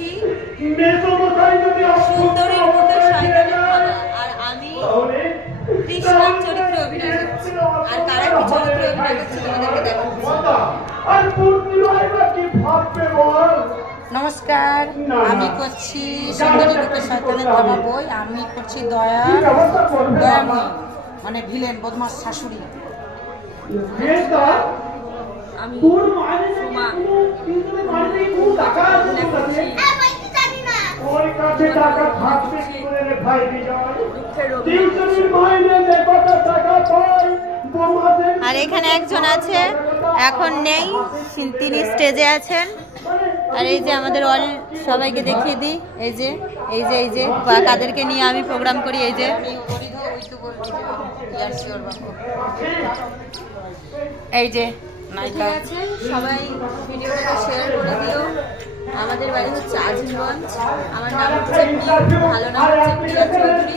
করছি সুন্দরীর মুখে শয়তানের ধরা, আর আমি কৃষ্ণার চরিত্রে অভিনয় করছি। আর কারা কি চরিত্রে অভিনয় করছে তোমাদেরকে দেখাচ্ছি। নমস্কার, আমি করছি সুন্দরী মুখে শয়তানের ধরা বই। আমি করছি দয়াময়, মানে ভিলেন, বদমাস শাশুড়ি। আমি সোমা আর এখানে একজন আছে, এখন নেই, তিনি স্টেজে আছেন। আর এই যে আমাদের অল সবাইকে দেখিয়ে দিই, এই যে এই যে এই যে কাদেরকে নিয়ে আমি প্রোগ্রাম করি। এই যে এই যে নায়িকা আছে, সবাই ভিডিওটা শেয়ার করে দিও। আমাদের বাড়ি হচ্ছে আজিমগঞ্জ, আমার নাম হচ্ছে ভালো নাম হচ্ছে প্রিয়া চৌধুরী।